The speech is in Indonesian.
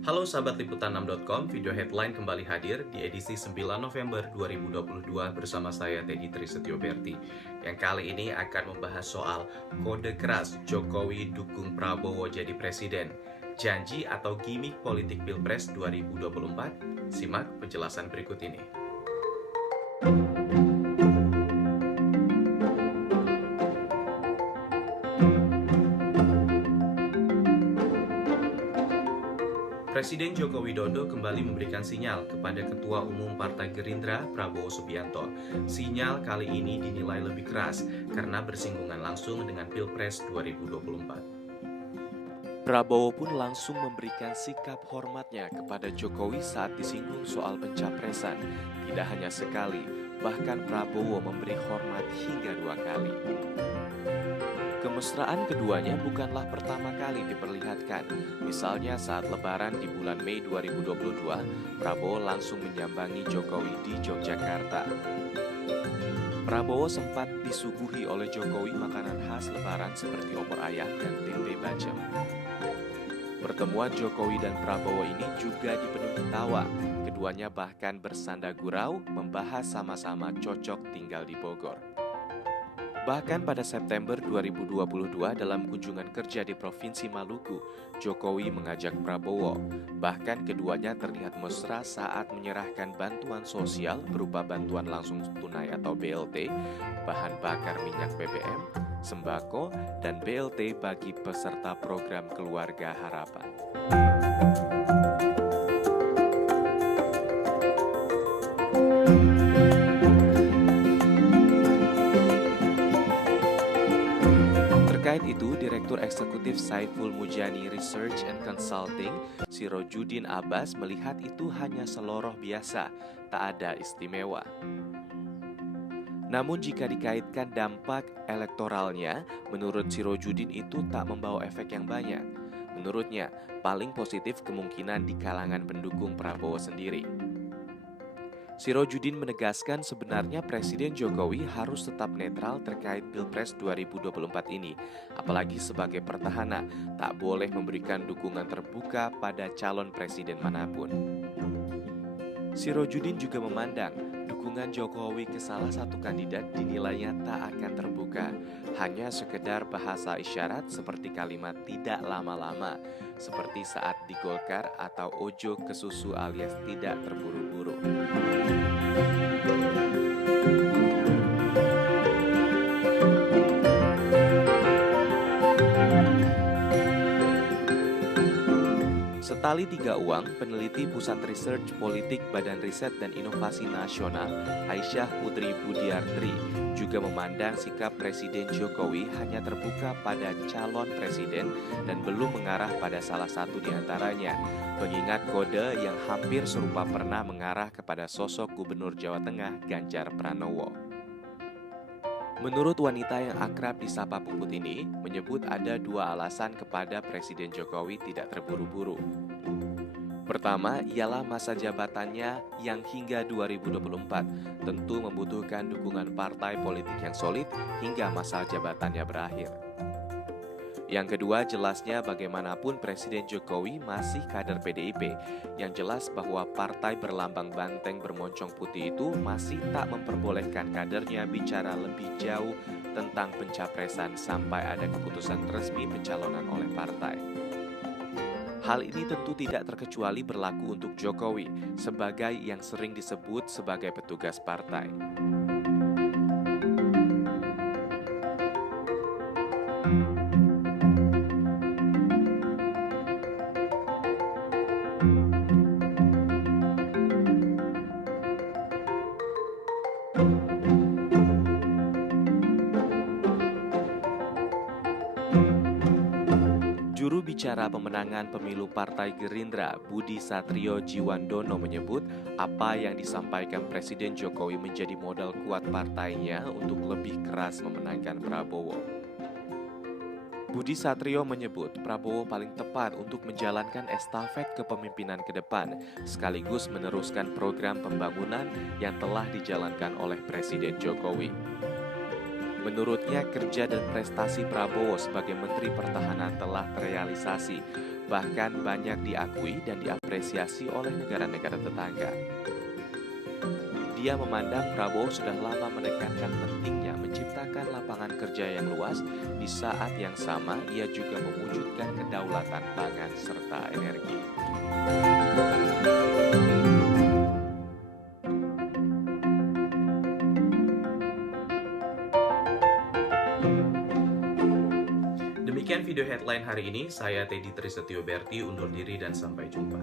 Halo sahabat liputan6.com, video headline kembali hadir di edisi 9 November 2022 bersama saya Teddy Trisetyo Berti, yang kali ini akan membahas soal kode keras Jokowi dukung Prabowo jadi presiden, janji atau gimmick politik Pilpres 2024. Simak penjelasan berikut ini. Presiden Joko Widodo kembali memberikan sinyal kepada Ketua Umum Partai Gerindra, Prabowo Subianto. Sinyal kali ini dinilai lebih keras karena bersinggungan langsung dengan Pilpres 2024. Prabowo pun langsung memberikan sikap hormatnya kepada Jokowi saat disinggung soal pencapresan. Tidak hanya sekali, bahkan Prabowo memberi hormat hingga 2 kali. Kemesraan keduanya bukanlah pertama kali diperlihatkan. Misalnya saat Lebaran di bulan Mei 2022, Prabowo langsung menyambangi Jokowi di Yogyakarta. Prabowo sempat disuguhi oleh Jokowi makanan khas Lebaran seperti opor ayam dan tempe bacem. Pertemuan Jokowi dan Prabowo ini juga dipenuhi tawa. Keduanya bahkan bersanda gurau membahas sama-sama cocok tinggal di Bogor. Bahkan pada September 2022 dalam kunjungan kerja di Provinsi Maluku, Jokowi mengajak Prabowo. Bahkan keduanya terlihat mesra saat menyerahkan bantuan sosial berupa bantuan langsung tunai atau BLT, bahan bakar minyak BBM, sembako, dan BLT bagi peserta program Keluarga Harapan. Terkait itu, Direktur Eksekutif Saiful Mujani Research and Consulting, Sirojudin Abbas melihat itu hanya seloroh biasa, tak ada istimewa. Namun jika dikaitkan dampak elektoralnya, menurut Sirojudin itu tak membawa efek yang banyak. Menurutnya, paling positif kemungkinan di kalangan pendukung Prabowo sendiri. Sirojudin menegaskan sebenarnya Presiden Jokowi harus tetap netral terkait Pilpres 2024 ini, apalagi sebagai petahana, tak boleh memberikan dukungan terbuka pada calon presiden manapun. Sirojudin juga memandang dukungan Jokowi ke salah satu kandidat dinilainya tak akan terbuka, hanya sekedar bahasa isyarat seperti kalimat tidak lama-lama, seperti saat di Golkar atau ojo ke susu alias tidak terburu-buru. Setali tiga uang, peneliti Pusat Research Politik Badan Riset dan Inovasi Nasional, Aisyah Putri Budiartri, juga memandang sikap Presiden Jokowi hanya terbuka pada calon presiden dan belum mengarah pada salah satu di antaranya, mengingat kode yang hampir serupa pernah mengarah kepada sosok Gubernur Jawa Tengah Ganjar Pranowo. Menurut wanita yang akrab disapa Puput ini, menyebut ada 2 alasan kepada Presiden Jokowi tidak terburu-buru. Pertama, ialah masa jabatannya yang hingga 2024 tentu membutuhkan dukungan partai politik yang solid hingga masa jabatannya berakhir. Yang kedua, jelasnya bagaimanapun Presiden Jokowi masih kader PDIP, yang jelas bahwa partai berlambang banteng bermoncong putih itu masih tak memperbolehkan kadernya bicara lebih jauh tentang pencapresan sampai ada keputusan resmi pencalonan oleh partai. Hal ini tentu tidak terkecuali berlaku untuk Jokowi sebagai yang sering disebut sebagai petugas partai. Juru bicara pemenangan pemilu Partai Gerindra, Budi Satrio Jiwandono menyebut apa yang disampaikan Presiden Jokowi menjadi modal kuat partainya untuk lebih keras memenangkan Prabowo. Budi Satrio menyebut Prabowo paling tepat untuk menjalankan estafet kepemimpinan ke depan, sekaligus meneruskan program pembangunan yang telah dijalankan oleh Presiden Jokowi. Menurutnya, kerja dan prestasi Prabowo sebagai Menteri Pertahanan telah terrealisasi. bahkan banyak diakui dan diapresiasi oleh negara-negara tetangga. Dia memandang Prabowo sudah lama menekankan pentingnya menciptakan lapangan kerja yang luas, di saat yang sama ia juga mewujudkan kedaulatan pangan serta energi. Demikian video headline hari ini, saya Teddy Trisetyo Berti undur diri dan sampai jumpa.